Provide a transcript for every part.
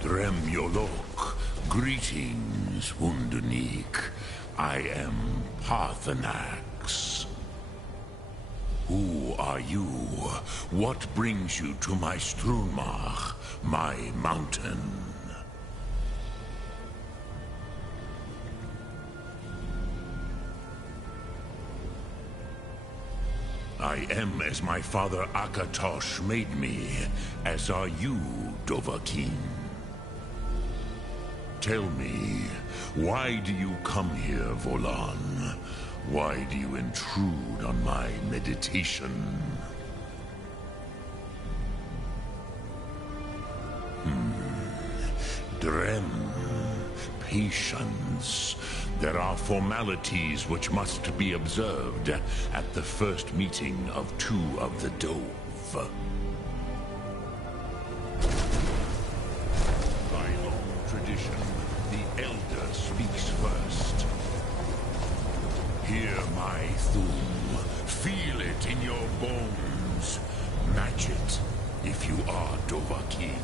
Dremyolok, greetings, Wunderneek. I am Parthenax. Who are you? What brings you to my Strunmach, my mountain? I am as my father Akatosh made me, as are you, Dovahkiin. Tell me, why do you come here, Volan? Why do you intrude on my meditation? Drem, patience. There are formalities which must be observed at the first meeting of two of the Dove. By long tradition, the Elder speaks first. Hear my thum. Feel it in your bones. Match it if you are Dovahkiin.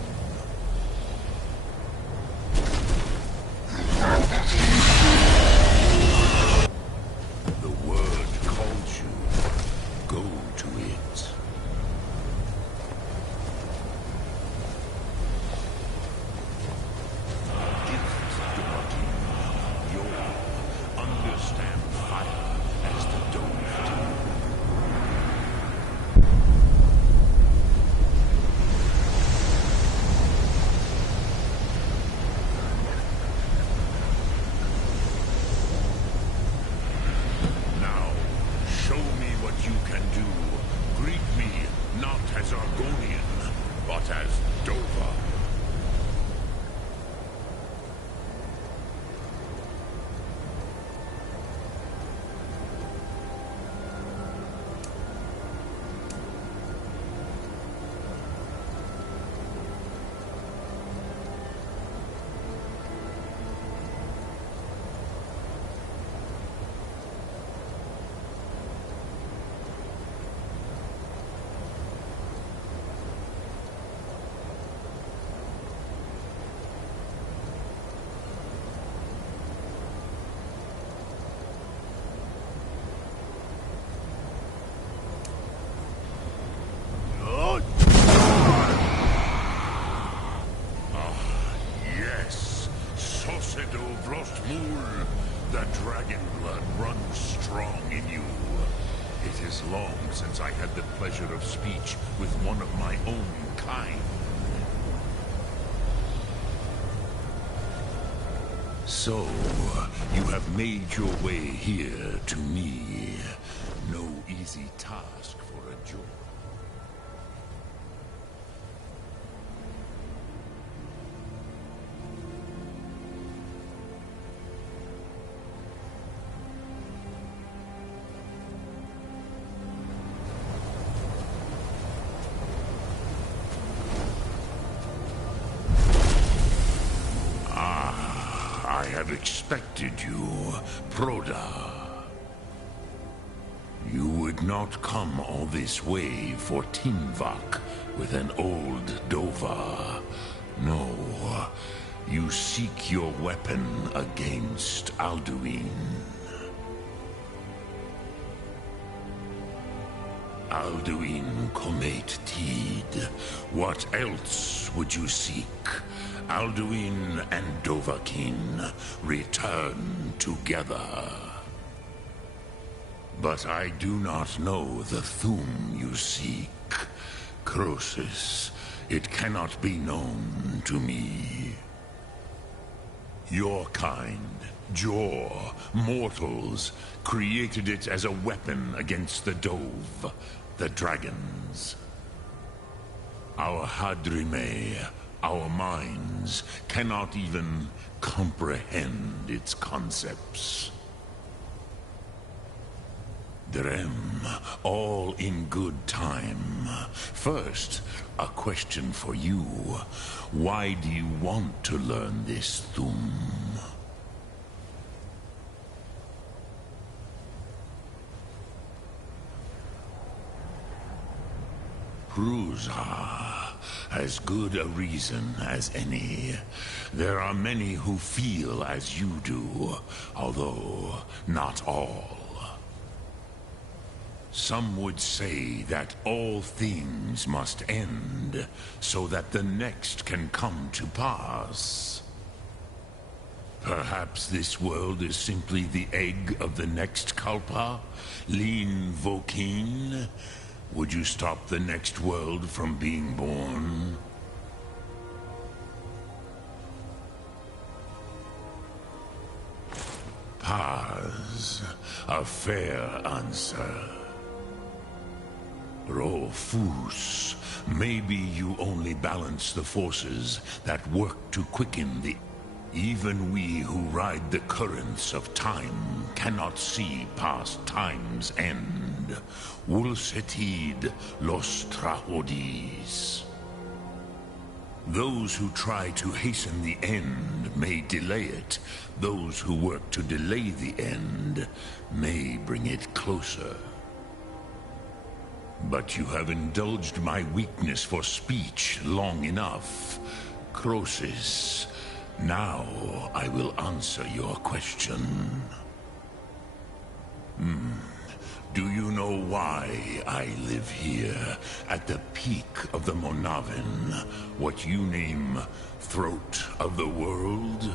Sedo Vlostmul, the dragon blood runs strong in you. It is long since I had the pleasure of speech with one of my own kind. So, you have made your way here to me. No easy task for a Joe. I have expected you, Proda. You would not come all this way for Tinvak with an old Dova. No, you seek your weapon against Alduin. Alduin Comet Tid. What else would you seek? Alduin and Dovahkiin return together. But I do not know the Thum you seek. Croesus, it cannot be known to me. Your kind, Jor, mortals, created it as a weapon against the Dove, the dragons. Our Hadrime, our minds, cannot even comprehend its concepts. Drem, all in good time. First, a question for you. Why do you want to learn this Thum? Prusa, as good a reason as any. There are many who feel as you do, although not all. Some would say that all things must end, so that the next can come to pass. Perhaps this world is simply the egg of the next Kalpa, Lin Vokin. Would you stop the next world from being born? Paz, a fair answer. Rofus, maybe you only balance the forces that work to quicken the... Even we who ride the currents of time cannot see past time's end. Wulsetid los trahodis. Those who try to hasten the end may delay it. Those who work to delay the end may bring it closer. But you have indulged my weakness for speech long enough. Croesus, now I will answer your question. Do you know why I live here, at the peak of the Monavin, what you name Throat of the World?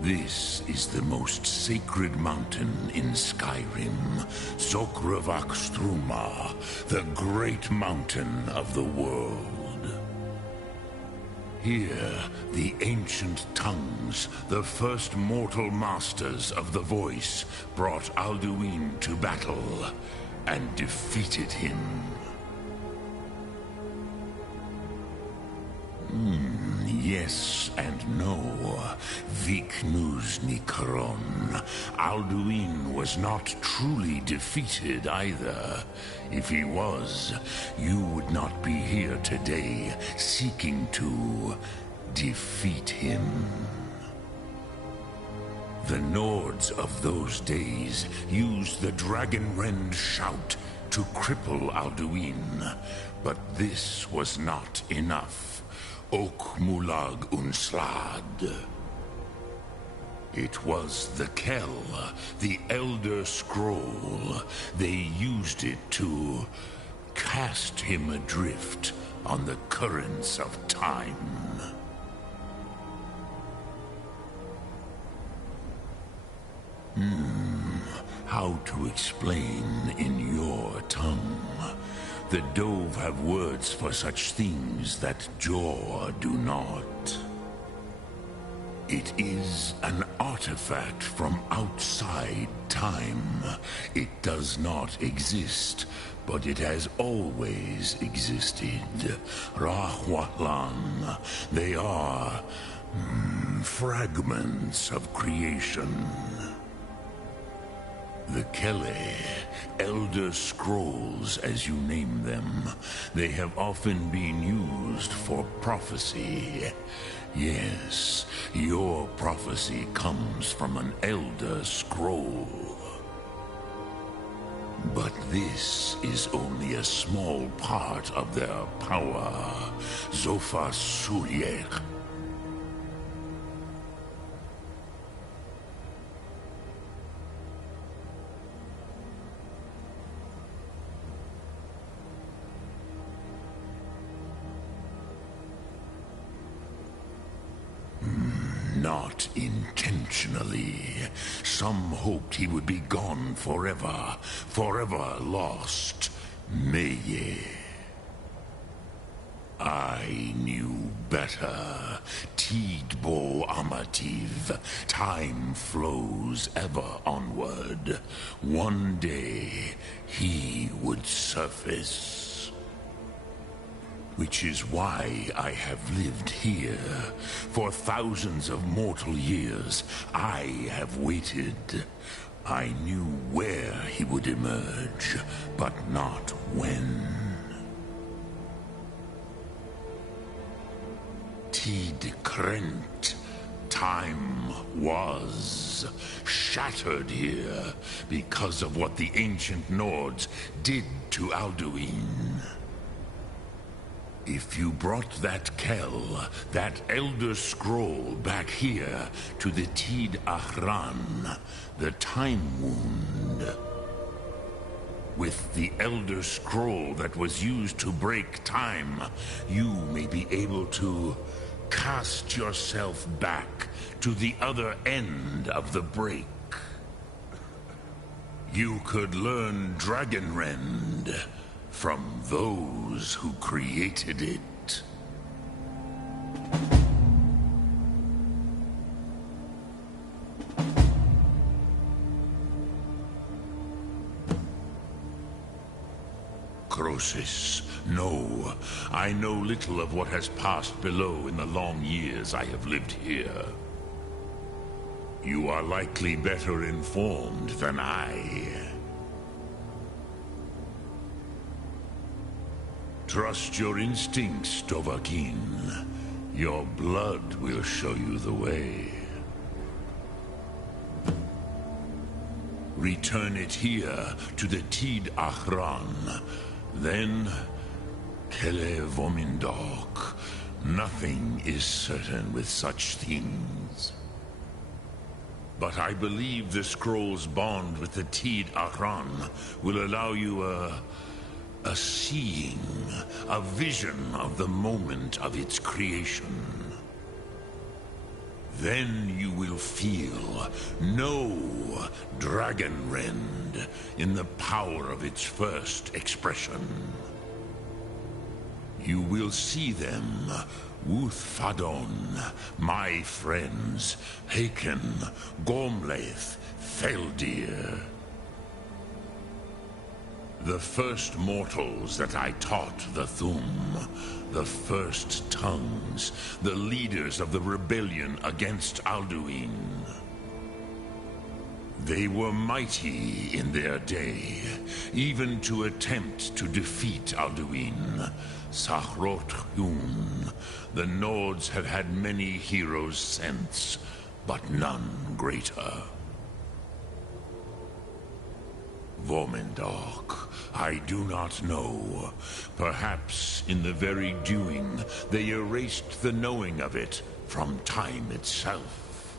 This is the most sacred mountain in Skyrim, Zokravak Struma, the great mountain of the world. Here, the ancient tongues, the first mortal masters of the voice, brought Alduin to battle and defeated him. Yes and no. Viknus Nikaron. Alduin was not truly defeated either. If he was, you would not be here today seeking to defeat him. The Nords of those days used the Dragonrend shout to cripple Alduin, but this was not enough. Ok Mulag Unslad. It was the Kell, the Elder Scroll. They used it to cast him adrift on the currents of time. How to explain in your tongue? The Dove have words for such things that Jor do not. It is an artifact from outside time. It does not exist, but it has always existed. Rahwatlan. They are fragments of creation. The Kele, Elder Scrolls as you name them, they have often been used for prophecy. Yes, your prophecy comes from an Elder Scroll. But this is only a small part of their power. Zofa Suryek. Not intentionally. Some hoped he would be gone forever, forever lost. Meye. I knew better. Tidbo Amativ. Time flows ever onward. One day, he would surface. Which is why I have lived here. For thousands of mortal years, I have waited. I knew where he would emerge, but not when. Tid Krent. Time was shattered here because of what the ancient Nords did to Alduin. If you brought that Kell, that Elder Scroll back here to the Tid Ahran, the Time Wound, with the Elder Scroll that was used to break time, you may be able to cast yourself back to the other end of the break. You could learn Dragonrend from those who created it. Crosis, no. I know little of what has passed below in the long years I have lived here. You are likely better informed than I. Trust your instincts, Dovahkiin. Your blood will show you the way. Return it here to the Tid Ahran. Then, Kele Vomindok. Nothing is certain with such things. But I believe the scroll's bond with the Tid Ahran will allow you a seeing, a vision of the moment of its creation. Then you will feel, know Dragonrend in the power of its first expression. You will see them, Wuthfadon, my friends, Haken, Gormlaith, Feldir. The first mortals that I taught the Thum, the first tongues, the leaders of the rebellion against Alduin. They were mighty in their day, even to attempt to defeat Alduin. Sahrot Hun, the Nords have had many heroes since, but none greater. Vomindok, I do not know. Perhaps in the very doing, they erased the knowing of it from time itself.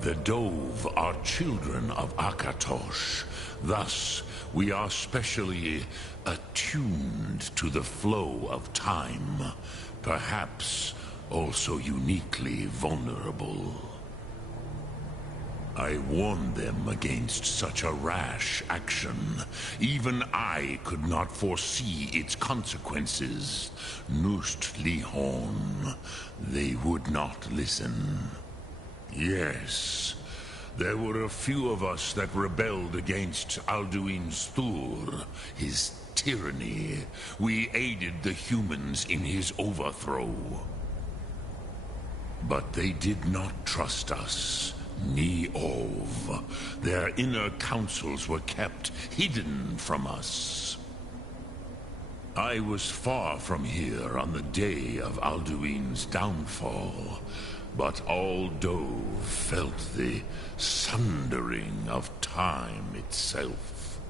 The Dove are children of Akatosh. Thus, we are specially attuned to the flow of time. Perhaps also uniquely vulnerable. I warned them against such a rash action. Even I could not foresee its consequences. Nust Lihon, they would not listen. Yes, there were a few of us that rebelled against Alduin Stur, his tyranny. We aided the humans in his overthrow. But they did not trust us. Ni-Ov. Their inner counsels were kept hidden from us. I was far from here on the day of Alduin's downfall, but all Dove felt the sundering of time itself.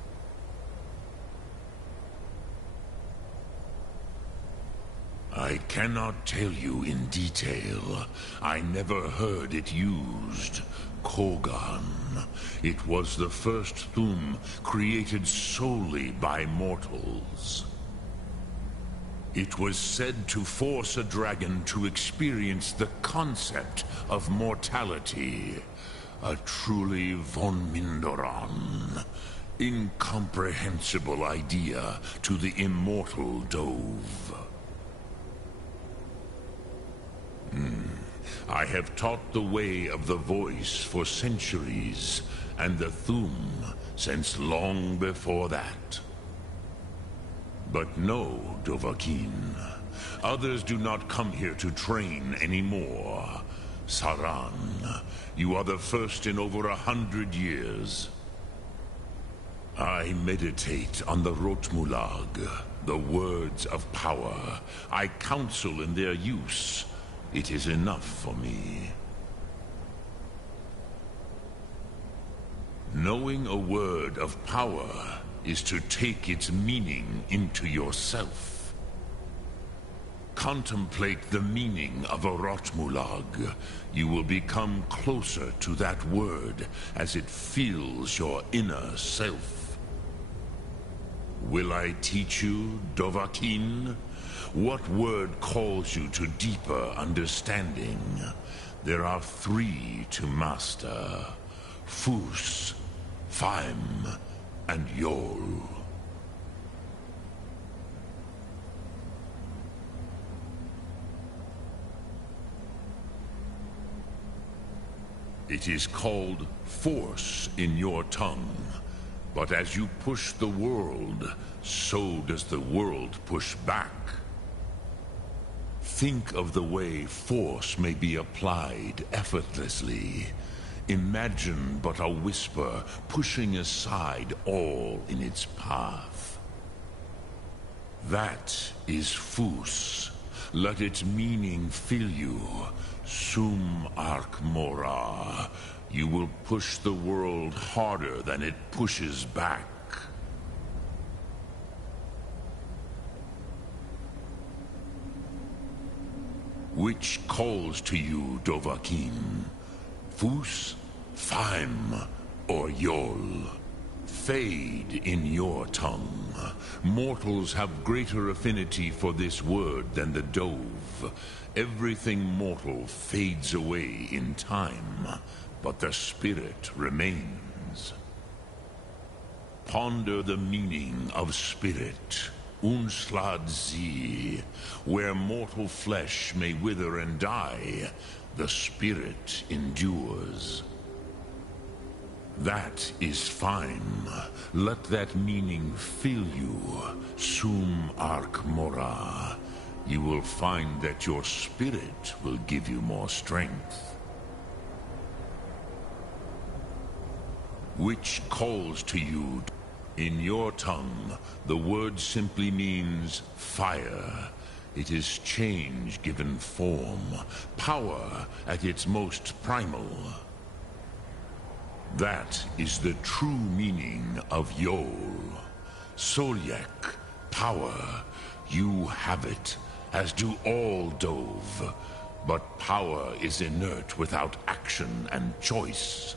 I cannot tell you in detail. I never heard it used. Kogan. It was the first Thum created solely by mortals. It was said to force a dragon to experience the concept of mortality. A truly von Mindoran. Incomprehensible idea to the immortal Dove. I have taught the way of the voice for centuries, and the Thum since long before that. But no, Dovahkiin. Others do not come here to train anymore. Saran, you are the first in over 100 years. I meditate on the Rotmulag, the words of power. I counsel in their use. It is enough for me. Knowing a word of power is to take its meaning into yourself. Contemplate the meaning of a Rotmulag. You will become closer to that word as it fills your inner self. Will I teach you, Dovahkiin? What word calls you to deeper understanding? There are 3 to master. Fus, Faim, and Yol. It is called force in your tongue. But as you push the world, so does the world push back. Think of the way force may be applied effortlessly. Imagine but a whisper pushing aside all in its path. That is Fus. Let its meaning fill you. Sum Ark Mora. You will push the world harder than it pushes back. Which calls to you, Dovahkiin? Fus, Faim, or Yol? Fade in your tongue. Mortals have greater affinity for this word than the Dove. Everything mortal fades away in time, but the spirit remains. Ponder the meaning of spirit. Unslad Zi, where mortal flesh may wither and die, the spirit endures. That is fine. Let that meaning fill you. Sum Ark Mora. You will find that your spirit will give you more strength. Which calls to you? In your tongue, the word simply means fire. It is change given form, power at its most primal. That is the true meaning of Yol. Solyek, power. You have it, as do all Dove. But power is inert without action and choice.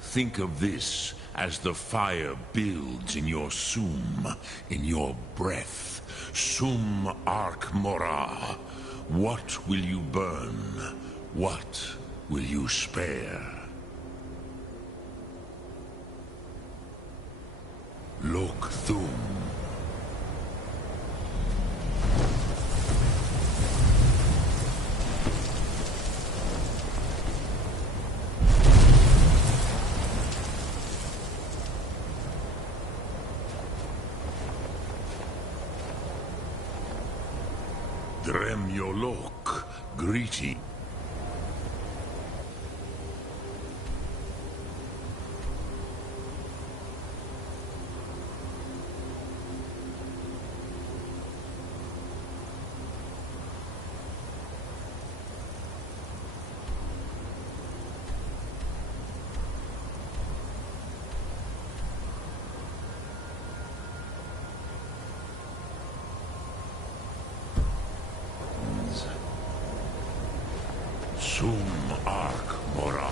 Think of this as the fire builds in your sum, in your breath. Sum arc mora. What will you burn? What will you spare? Lok Thum. Drem Yolok, greeting. Sum arc mora.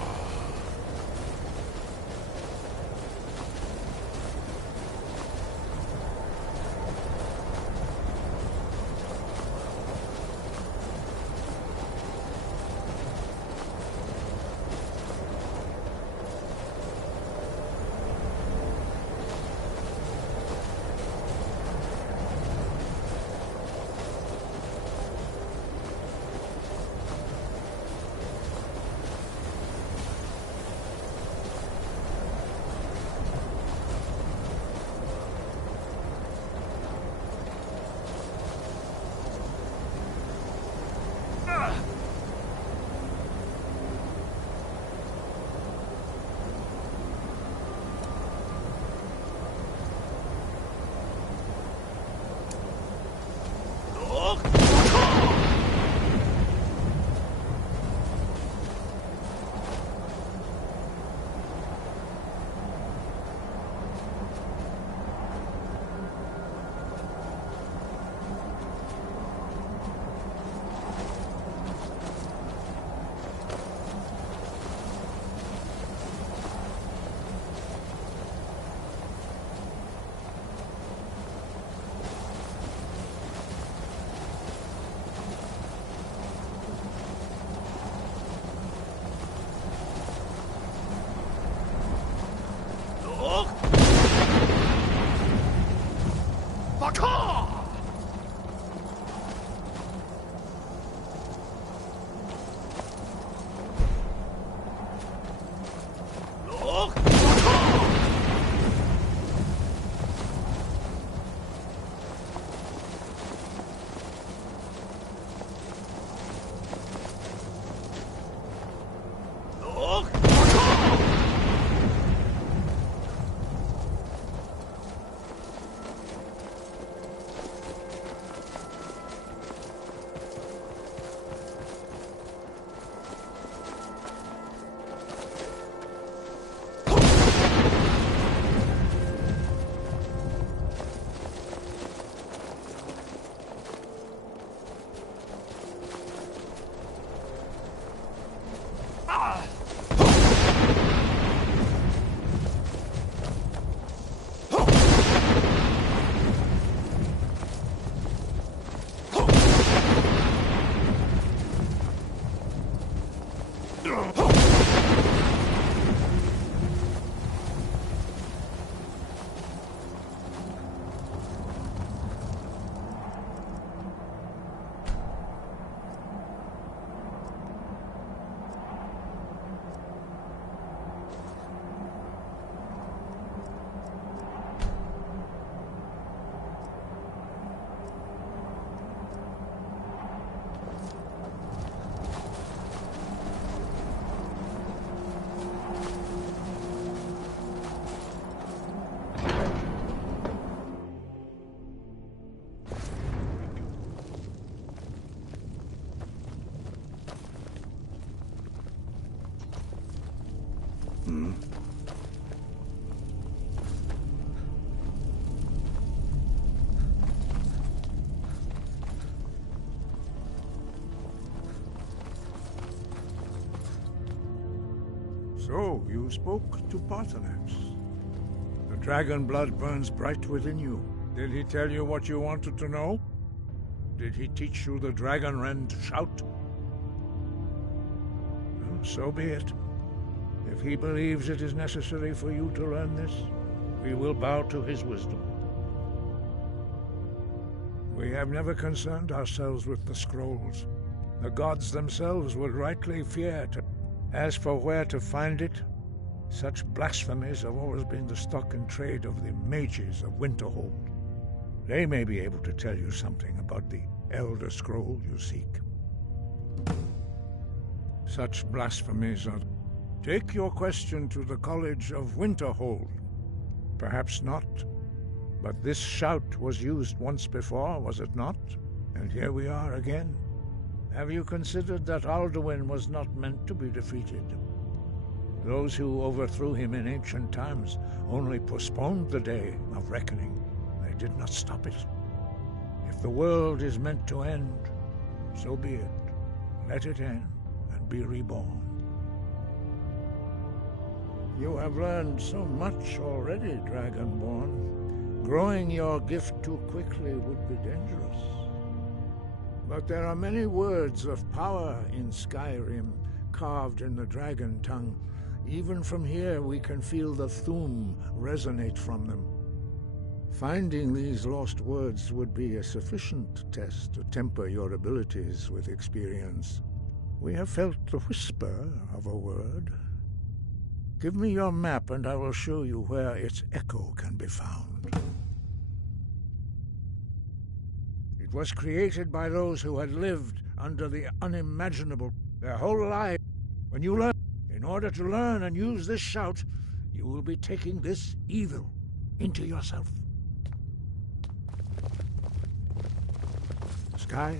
So, you spoke to Paarthurnax. The dragon blood burns bright within you. Did he tell you what you wanted to know? Did he teach you the dragon rend shout? Well, so be it. If he believes it is necessary for you to learn this, we will bow to his wisdom. We have never concerned ourselves with the scrolls. The gods themselves would rightly fear to. As for where to find it, such blasphemies have always been the stock and trade of the mages of Winterhold. They may be able to tell you something about the Elder Scroll you seek. Such blasphemies are... Take your question to the College of Winterhold. Perhaps not. But this shout was used once before, was it not? And here we are again. Have you considered that Alduin was not meant to be defeated? Those who overthrew him in ancient times only postponed the day of reckoning. They did not stop it. If the world is meant to end, so be it. Let it end and be reborn. You have learned so much already, Dragonborn. Growing your gift too quickly would be dangerous. But there are many words of power in Skyrim, carved in the dragon tongue. Even from here we can feel the Thu'um resonate from them. Finding these lost words would be a sufficient test to temper your abilities with experience. We have felt the whisper of a word. Give me your map and I will show you where its echo can be found. It was created by those who had lived under the unimaginable their whole life. When you learn, in order to learn and use this shout, you will be taking this evil into yourself. Sky,